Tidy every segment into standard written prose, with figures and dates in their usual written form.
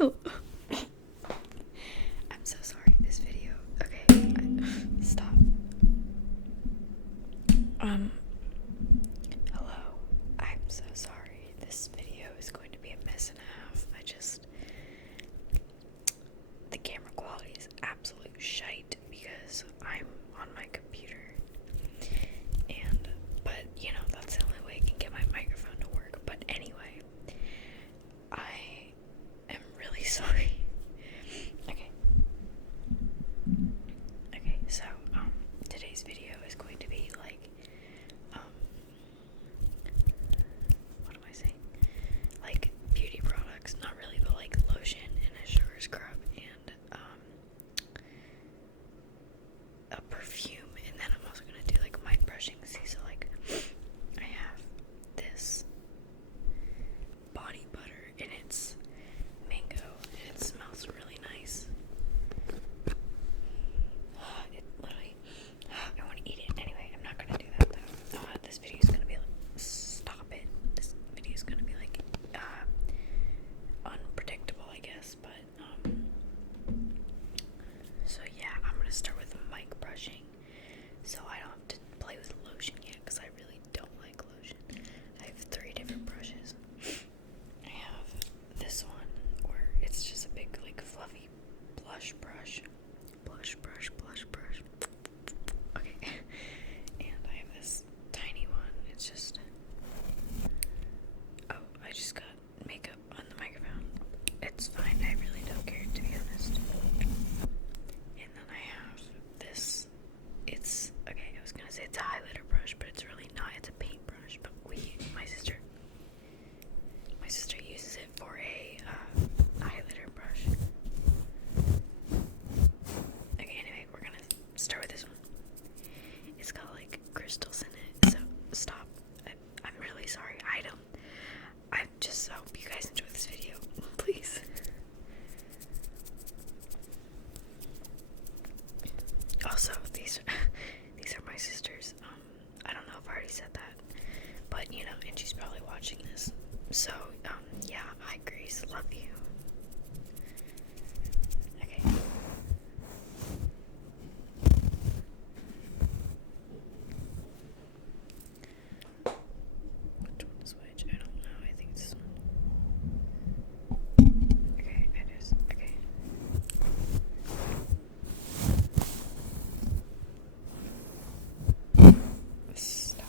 I'm so sorry, this video. Okay, stop. Hello. I'm so sorry. This video is going to be a mess and a half. The camera quality is absolute shite because I'm on my computer. But, that's the only way I can get my microphone to work. But anyway, I am really sorry. Okay, so, today's video is going to be like, what am I saying? Like, beauty products, not really, but like lotion and a sugar scrub and, a perfume, and then I'm also gonna do like mic brushing. See, so like, I have this body butter and it's mango and it smells really nice. It literally, I want to eat it. Anyway, I'm not gonna do that though. This video is gonna be like, stop it. This video is gonna be like, unpredictable, I guess, but, so yeah, I'm gonna start with mic brushing, so I don't have to play with lotion yet, because I really don't like lotion. I have 3 different brushes. I have this one, where it's just a big, like, fluffy blush brush. Okay. And I have this tiny one. It's just, oh, I just got makeup on the microphone. It's fine, I really don't care, to be honest. And then I have this, okay, I was gonna say it's a highlighter brush, but it's really not, it's a paintbrush, but my sister uses it for a, highlighter brush. Okay, anyway, we're gonna start with this one. It's got, like, crystals in it, so stop. I'm really sorry, I just hope you guys enjoy this video, please. Also, these are my sisters. I don't know if I already said that, but and she's probably watching this. So, yeah, hi Grace, love you. Okay. Which one is which? I don't know. I think it's this one. Okay, it is. Okay. Stop.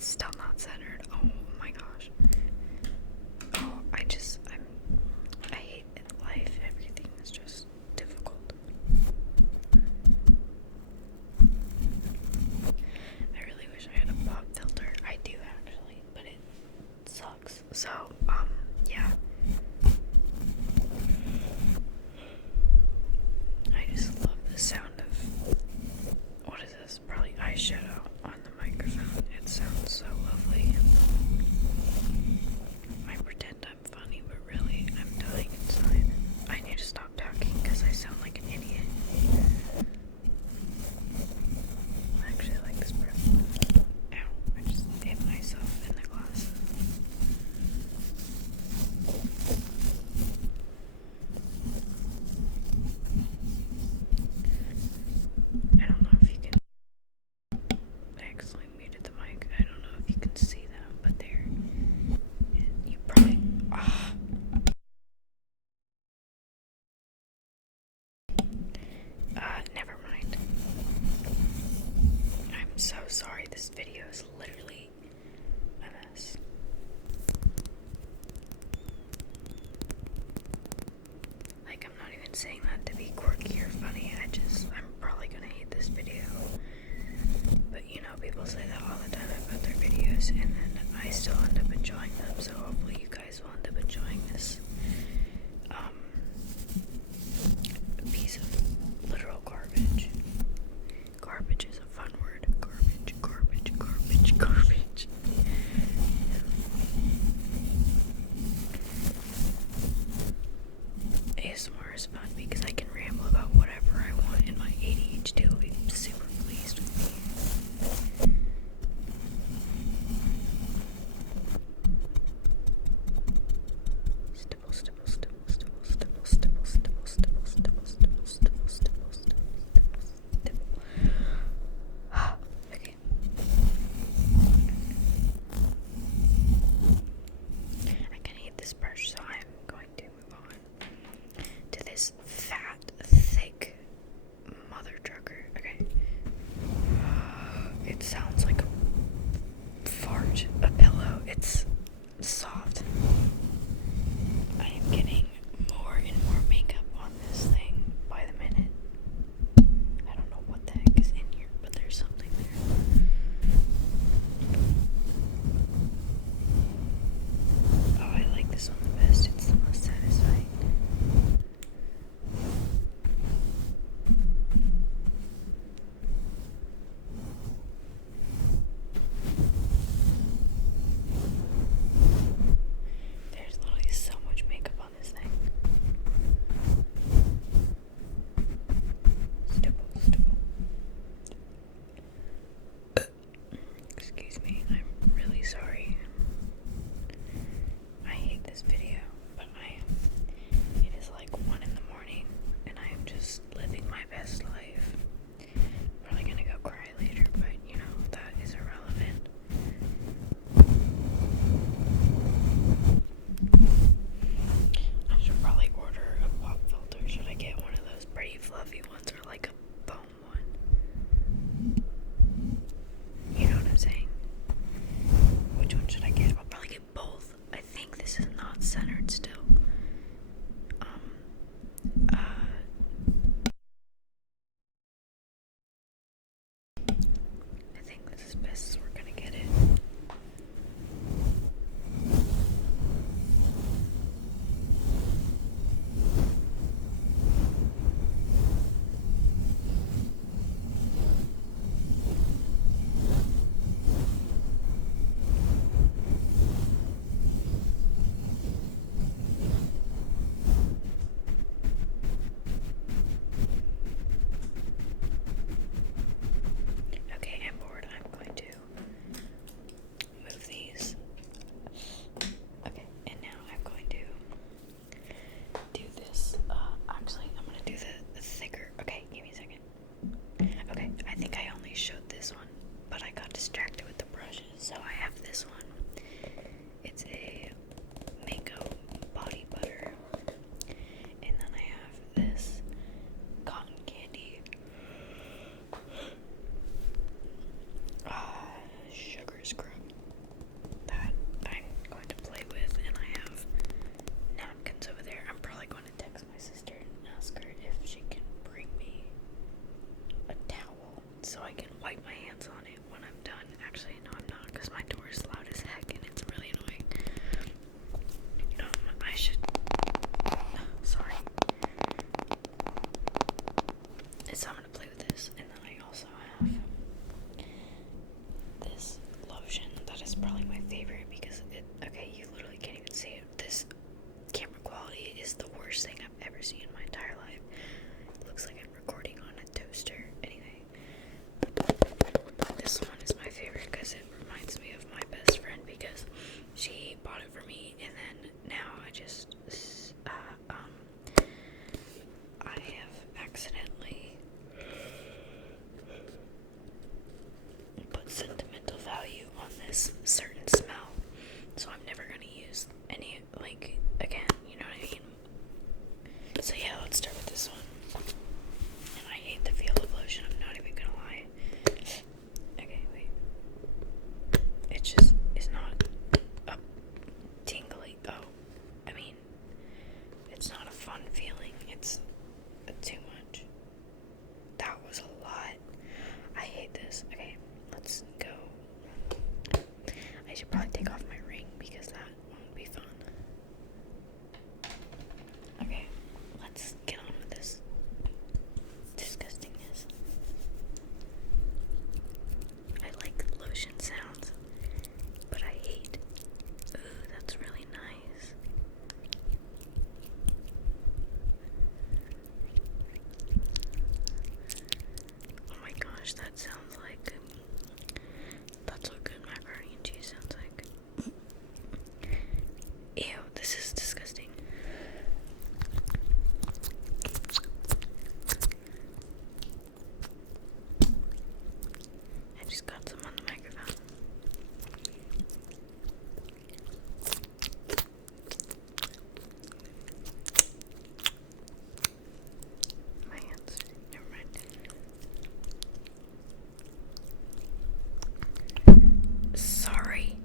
it's still not centered. Oh my gosh. Oh, I hate life. Everything is just difficult. I really wish I had a pop filter. I do actually, but it sucks. So, yeah. I just love the sound of, what is this? Probably eyeshadow on the microphone. It sounds so lovely. I pretend I'm funny, but really, I'm dying inside. I need to stop talking because I sound like an idiot. I actually like this breath. Ow, I just hit myself in the glass. I don't know if you can. I accidentally muted the mic. I don't know if you can see that, but there. You probably. Never mind. I'm so sorry. This video is literally a mess. Like, I'm not even saying that to be quirky or funny. I'm probably gonna hate this video. But you know, people say that all the time about their videos, and then I still end up enjoying them. So hopefully you guys will end up enjoying this piece of literal garbage. Garbage is a fun word. Garbage, garbage, garbage, garbage. ASMR is fun because I can ramble about whatever I want, and my ADHD will be super pleased with me. Stipple, stipple, stipple, stipple, stipple, stipple, stipple, stipple, stipple, stipple, stipple, stipple, stipple, stipple. Okay. I kind of hate this brush, so I'm going to move on to this fat, thick mother trucker. Okay. It sounds like a fart, a pillow. It's soft. I am getting more and more makeup on this thing by the minute. I don't know what the heck is in here, but there's something there. Oh, I like this one the best. It's the most satisfying. so I can wipe my hands on it when I'm done. Actually, no, I'm not, because my door is loud as heck and it's really annoying. I should. Sorry. So I'm gonna play with this, and then I also have this lotion that is probably my favorite because okay, you literally can't even see it. This camera quality is the worst thing I've ever seen in my entire life. It looks like I'm recording on a toaster. Anyway, this one is my favorite because it reminds me of my best friend because she bought it for me, and then now I have accidentally put sentimental value on this certain smell, so I'm never gonna use any, like, again, you know what I mean? So yeah, let's start with this one. And I hate the feel of lotion, I'm not even gonna lie. Okay, wait. It just is not a tingly. Oh, I mean, it's not a fun feeling. It's too much. That was a lot. I hate this. Okay, let's go. I should probably take off my ring because that won't be fun. Okay, let's get on with this disgustingness. I like lotion sounds, but I hate. Ooh, that's really nice. Oh my gosh, that sounds like. That's what good macaroni and cheese sounds like. Ew, this is disgusting. I just got some on the microphone. My hands. Never mind. Sorry.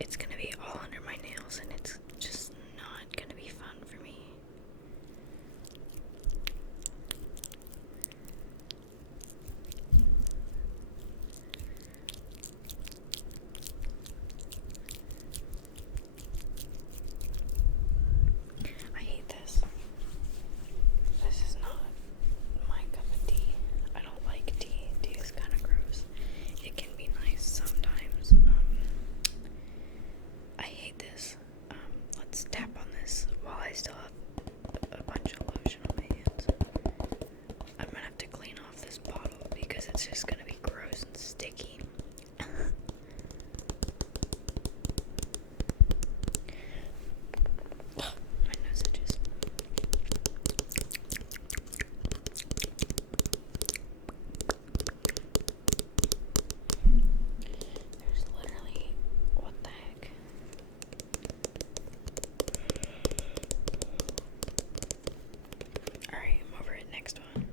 It's gonna be all under my nails and it's just not gonna be fun for me. I hate this. This is not my cup of tea. I don't like tea. Tea is kind of gross. It can be nice sometimes. I hate this. Let's tap on this while I still have a bunch of lotion on my hands. I'm gonna have to clean off this bottle because it's just gonna be gross and sticky. My nose itches. There's literally, what the heck? Alright, I'm over it. Next one.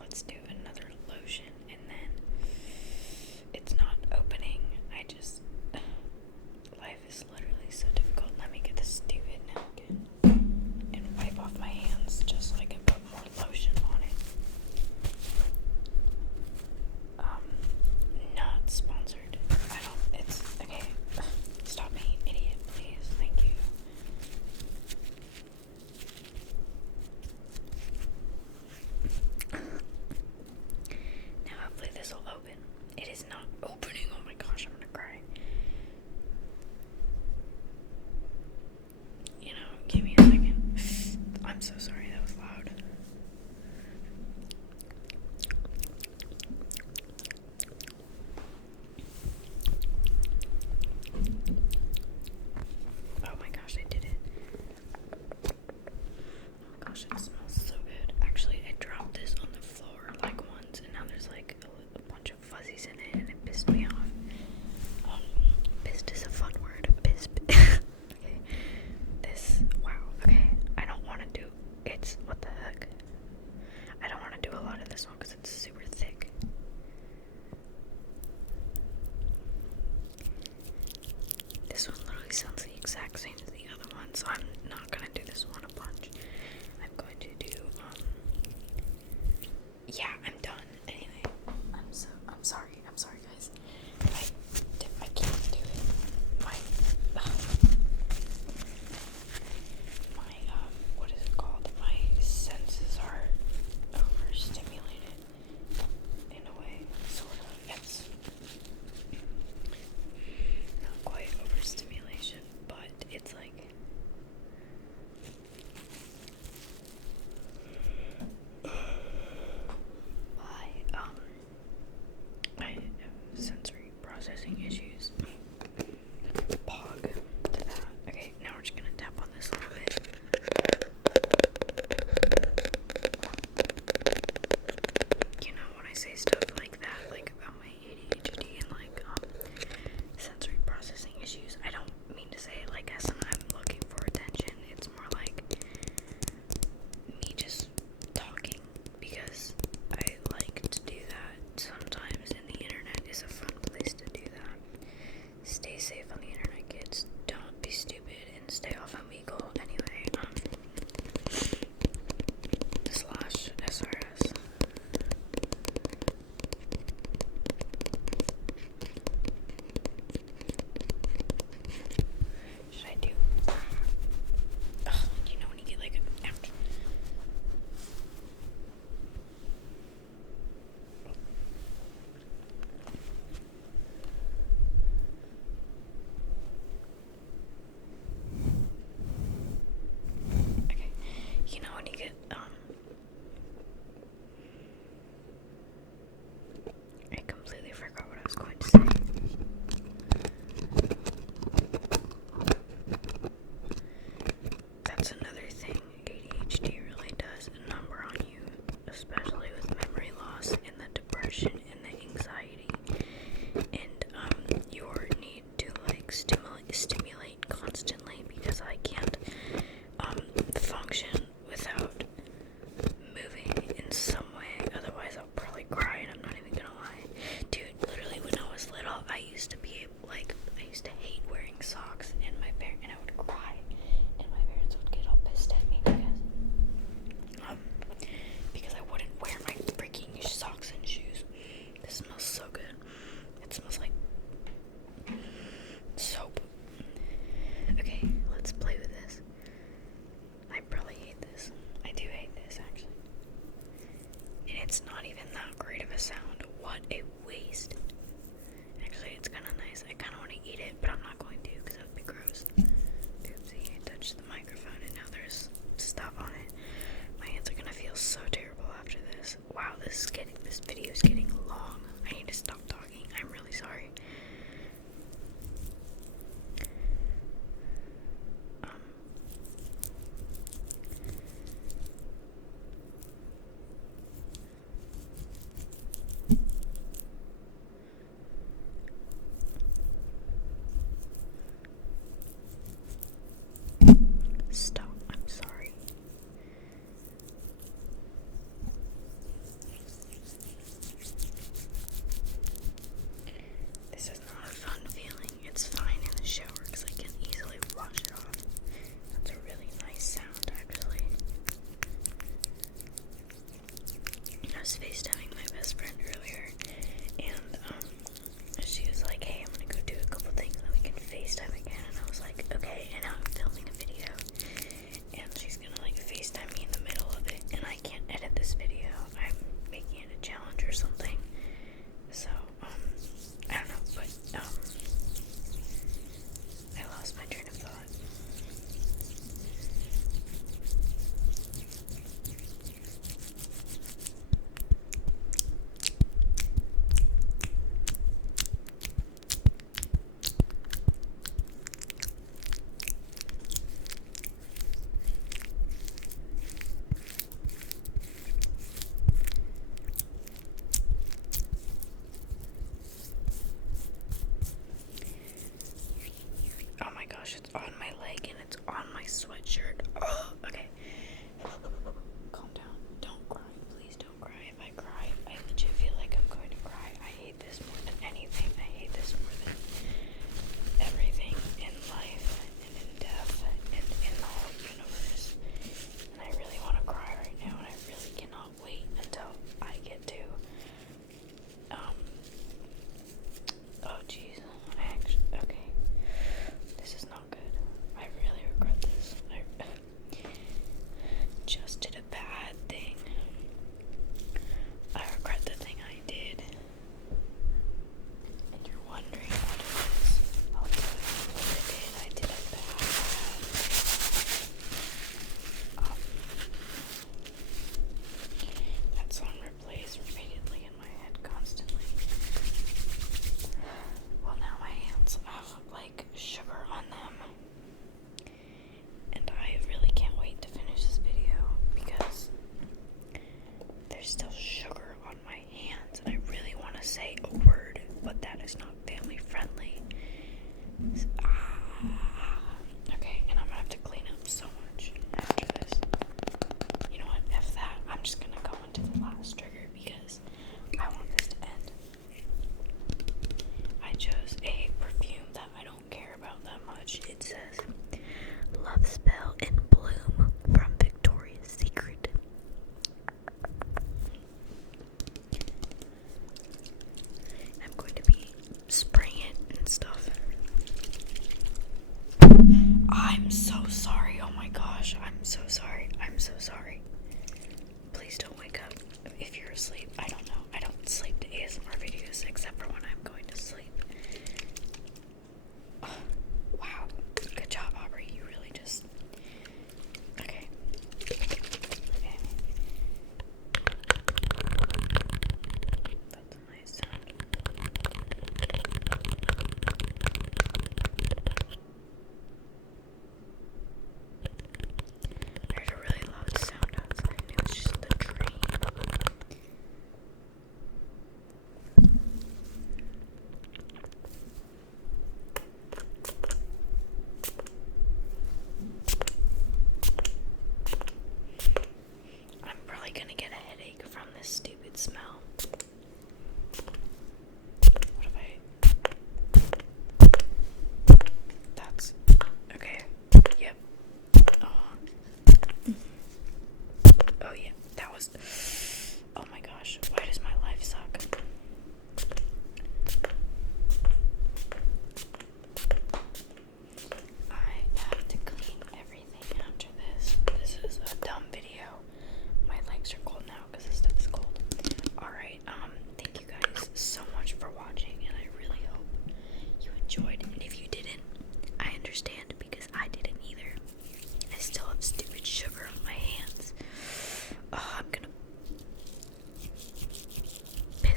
Let's do another lotion, and then it's not opening. Life is literally so difficult. Let me get this stupid napkin and wipe off my hands just so I can put more lotion on it. Not sponsored. It's, okay. Stop being an idiot, please. Thank you. Now hopefully this will open. It is not opening. Oh my gosh, I'm gonna cry. You know, give me a second. I'm so sorry, that was loud. Oh my gosh, I did it. Oh my gosh, it smells so good. Actually, I dropped this on the floor like once, and now there's like a bunch of fuzzies in it, and it pissed me off. say stuff like that, like about my ADHD and like sensory processing issues, I don't mean to say it like as I'm looking for attention. It's more like me just talking because I like to do that sometimes, and the internet is a fun place to do that. Stay safe on the internet, kids. Don't be stupid and stay off Omegle. Anyway, slash SRS. Should I do? You know when you get like after. Okay, you know when you get I completely forgot what I was going to say. That's another thing ADHD really does a number on you, especially with memory loss and the depression and the anxiety, and your need to like stimulate constantly, because I can't function without moving in some way. Otherwise I'll probably cry, and I'm not even gonna lie. Dude, literally when I was little, I used to hate wearing socks, and I would cry, and my parents would get all pissed at me because I wouldn't wear my freaking socks and shoes. This smells so good. It smells like soap. Okay, let's play with this. I probably hate this. I do hate this, actually. And it's not even that great of a sound. What a waste. Actually, it's kind of nice. I kind of want to eat it, but I'm not going to because that would be gross. Oopsie, I touched the microphone and now there's stuff on it. My hands are going to feel so terrible after this. Wow, this video is getting long. I need to stop talking. I'm really sorry. Stop. I'm sorry.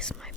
is my